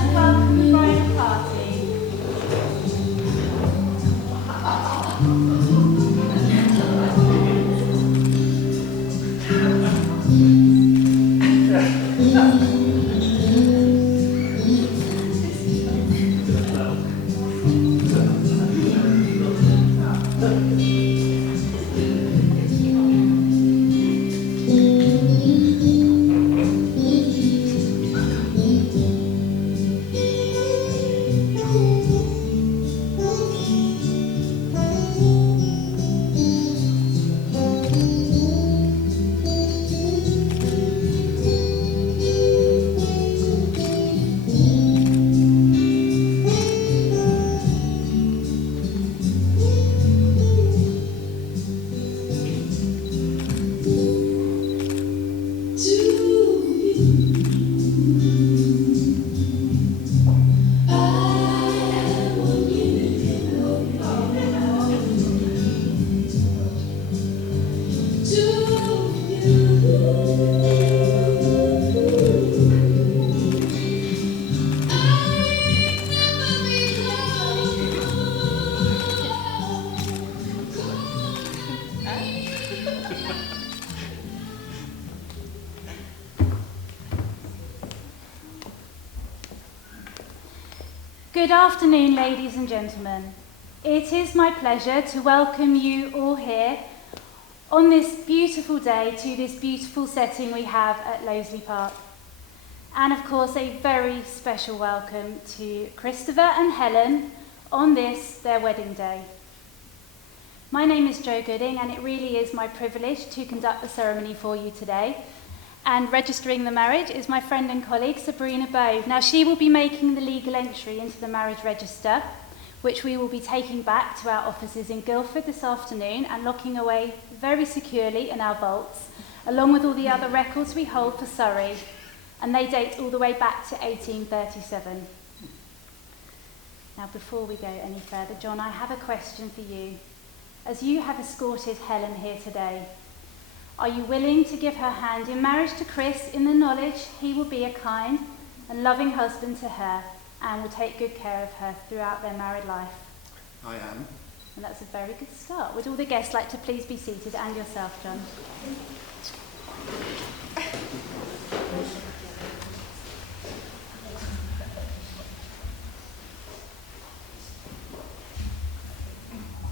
to welcome the bride and party. Good afternoon, ladies and gentlemen. It is my pleasure to welcome you all here on this beautiful day to this beautiful setting we have at Loseley Park. And of course, a very special welcome to Christopher and Helen on this, their wedding day. My name is Jo Gooding, and it really is my privilege to conduct the ceremony for you today. And registering the marriage is my friend and colleague, Sabrina Bove. Now, she will be making the legal entry into the marriage register, which we will be taking back to our offices in Guildford this afternoon and locking away very securely in our vaults, along with all the other records we hold for Surrey, and they date all the way back to 1837. Now, before we go any further, John, I have a question for you. As you have escorted Helen here today, are you willing to give her hand in marriage to Chris in the knowledge he will be a kind and loving husband to her and will take good care of her throughout their married life? I am. And that's a very good start. Would all the guests like to please be seated, and yourself, John?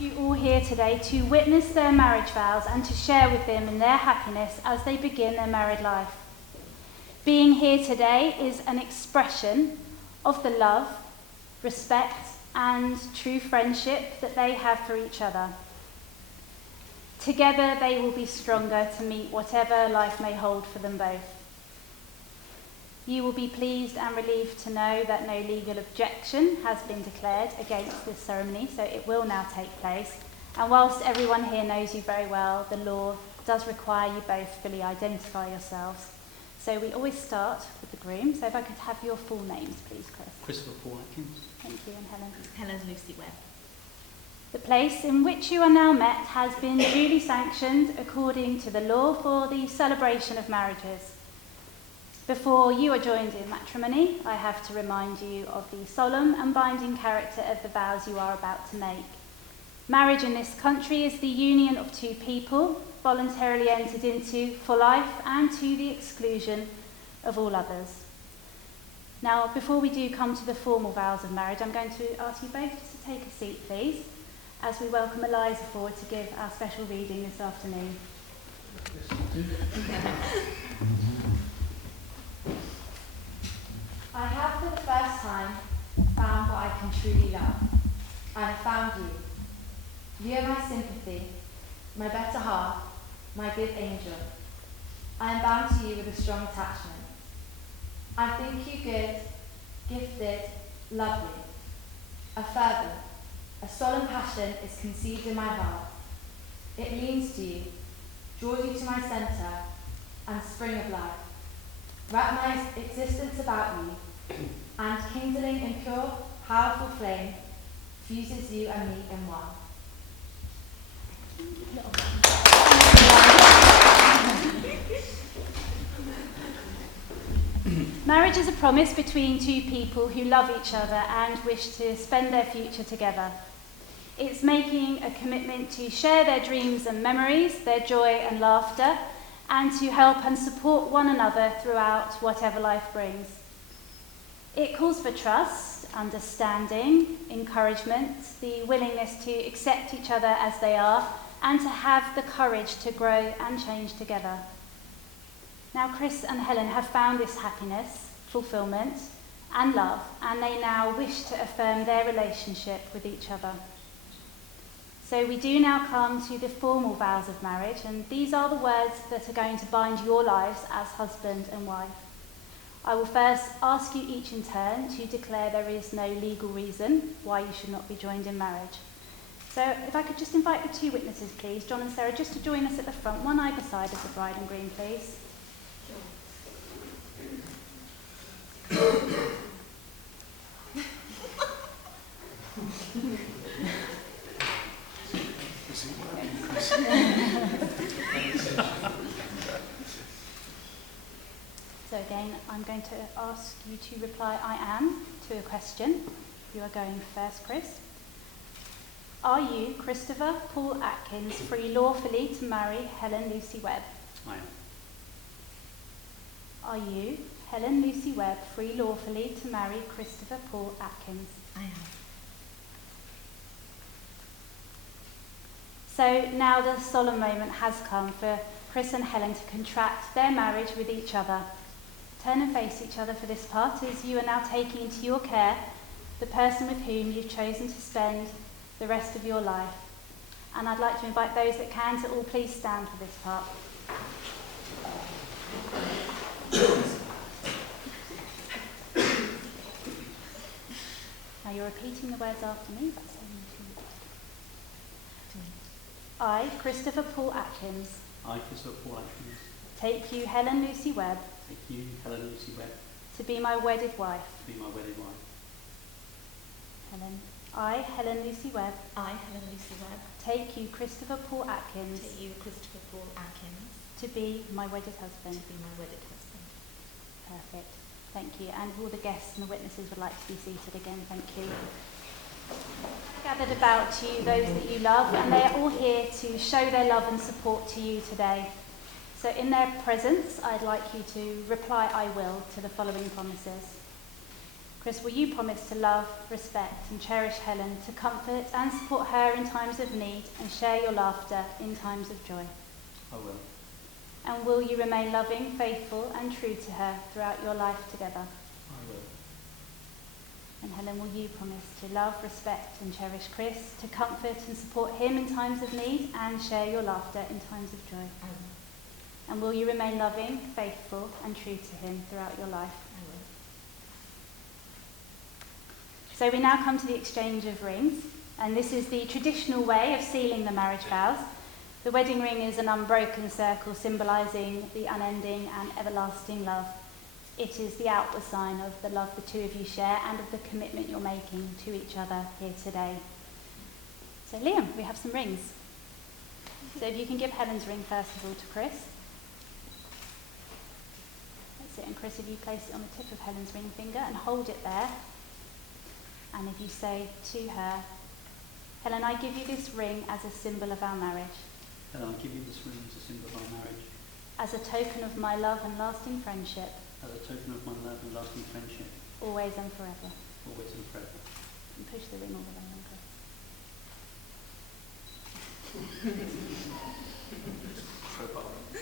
You all here today to witness their marriage vows and to share with them in their happiness as they begin their married life. Being here today is an expression of the love, respect, and true friendship that they have for each other. Together they will be stronger to meet whatever life may hold for them both. You will be pleased and relieved to know that no legal objection has been declared against this ceremony, so it will now take place. And whilst everyone here knows you very well, the law does require you both fully identify yourselves. So we always start with the groom. So if I could have your full names, please, Chris. Christopher Paul Atkins. Thank you, and Helen. Helens Lucy Webb. The place in which you are now met has been duly sanctioned according to the law for the celebration of marriages. Before you are joined in matrimony, I have to remind you of the solemn and binding character of the vows you are about to make. Marriage in this country is the union of two people, voluntarily entered into for life and to the exclusion of all others. Now, before we do come to the formal vows of marriage, I'm going to ask you both just to take a seat, please, as we welcome Eliza forward to give our special reading this afternoon. I have for the first time found what I can truly love. I have found you. You are my sympathy, my better half, my good angel. I am bound to you with a strong attachment. I think you good, gifted, lovely. A fervent, a solemn passion is conceived in my heart. It leans to you, draws you to my centre, and spring of life. Wrap my existence about you, and kindling in pure, powerful flame, fuses you and me in one. Marriage is a promise between two people who love each other and wish to spend their future together. It's making a commitment to share their dreams and memories, their joy and laughter, and to help and support one another throughout whatever life brings. It calls for trust, understanding, encouragement, the willingness to accept each other as they are, and to have the courage to grow and change together. Now, Chris and Helen have found this happiness, fulfillment, and love, and they now wish to affirm their relationship with each other. So we do now come to the formal vows of marriage, and these are the words that are going to bind your lives as husband and wife. I will first ask you each in turn to declare there is no legal reason why you should not be joined in marriage. So if I could just invite the two witnesses, please, John and Sarah, just to join us at the front, one either side of the bride and groom, please. So again, I'm going to ask you to reply "I am" to a question. You are going first, Chris. Are you, Christopher Paul Atkins, free lawfully to marry Helen Lucy Webb? I am. Are you, Helen Lucy Webb, free lawfully to marry Christopher Paul Atkins? I am. So now the solemn moment has come for Chris and Helen to contract their marriage with each other. Turn and face each other for this part, as you are now taking into your care the person with whom you've chosen to spend the rest of your life. And I'd like to invite those that can to all please stand for this part. Now you're repeating the words after me. That's I, Christopher Paul Atkins, I, Christopher Paul Atkins, take you, Helen Lucy Webb, take you, Helen Lucy Webb, to be my wedded wife. to be my wedded wife. Helen. I, Helen Lucy Webb, I, Helen Lucy Webb, take you, Christopher Paul Atkins, take you, Christopher Paul Atkins, to be my wedded to husband. be my wedded husband. Perfect. Thank you. And all the guests and the witnesses would like to be seated again. Thank you. Gathered about you, those that you love, and they are all here to show their love and support to you today. So in their presence, I'd like you to reply "I will" to the following promises. Chris, will you promise to love, respect and cherish Helen, to comfort and support her in times of need and share your laughter in times of joy? I will. And will you remain loving, faithful and true to her throughout your life together? I will. And Helen, will you promise to love, respect and cherish Chris, to comfort and support him in times of need and share your laughter in times of joy? I will. And will you remain loving, faithful and true to him throughout your life? I will. So we now come to the exchange of rings, and this is the traditional way of sealing the marriage vows. The wedding ring is an unbroken circle symbolising the unending and everlasting love. It is the outward sign of the love the two of you share and of the commitment you're making to each other here today. So Liam, we have some rings. So if you can give Helen's ring first of all to Chris. That's it, and Chris, if you place it on the tip of Helen's ring finger and hold it there. And if you say to her, Helen, I give you this ring as a symbol of our marriage. Helen, I give you this ring as a symbol of our marriage, As a token of my love and lasting friendship, as a token of my love and lasting friendship, always and forever. always and forever. And push the ring all the way on, Chris.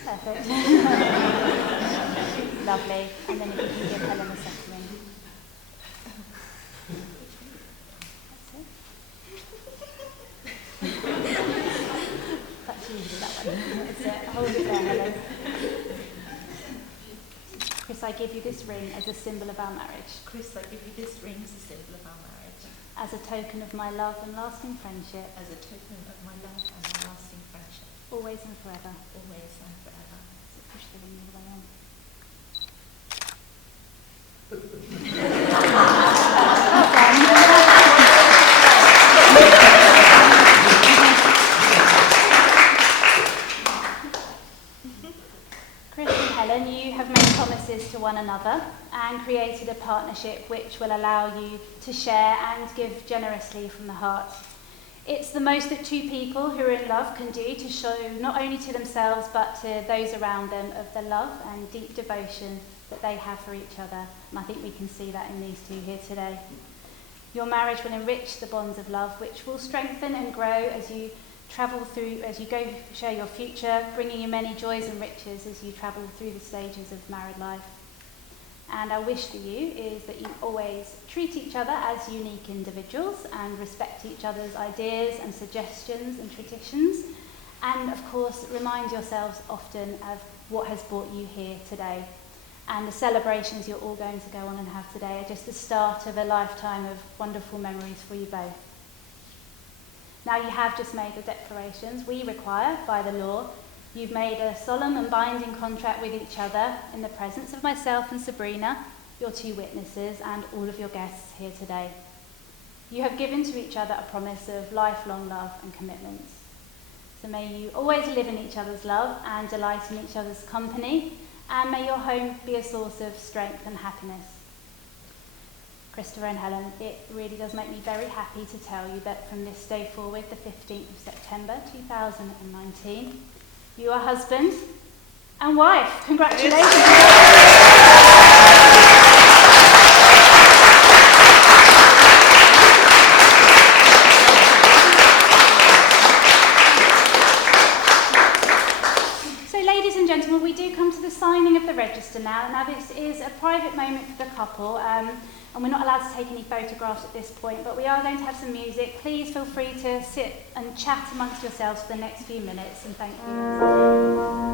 Perfect. Lovely. And then if you can give Helen a second ring. That's usually that one. That's it. Hold it there, Helen. Chris, I give you this ring as a symbol of our marriage, Chris, I give you this ring as a symbol of our marriage, as a token of my love and lasting friendship, as a token of my love and my lasting friendship, always and forever. always and forever. So push the ring all the way on. Chris and Helen, you have made promises to one one another and created a partnership which will allow you to share and give generously from the heart. It's the most that two people who are in love can do to show not only to themselves but to those around them of the love and deep devotion that they have for each other. And I think we can see that in these two here today. Your marriage will enrich the bonds of love, which will strengthen and grow as you travel through, as you go share your future, bringing you many joys and riches as you travel through the stages of married life. And our wish for you is that you always treat each other as unique individuals and respect each other's ideas and suggestions and traditions. And of course, remind yourselves often of what has brought you here today. And the celebrations you're all going to go on and have today are just the start of a lifetime of wonderful memories for you both. Now you have just made the declarations we require by the law. You've made a solemn and binding contract with each other in the presence of myself and Sabrina, your two witnesses, and all of your guests here today. You have given to each other a promise of lifelong love and commitments. So may you always live in each other's love and delight in each other's company, and may your home be a source of strength and happiness. Christopher and Helen, it really does make me very happy to tell you that from this day forward, the 15th of September 2019, you are husband and wife. Congratulations. Gentlemen, we do come to the signing of the register now. Now this is a private moment for the couple and we're not allowed to take any photographs at this point, but we are going to have some music. Please feel free to sit and chat amongst yourselves for the next few minutes, and thank you.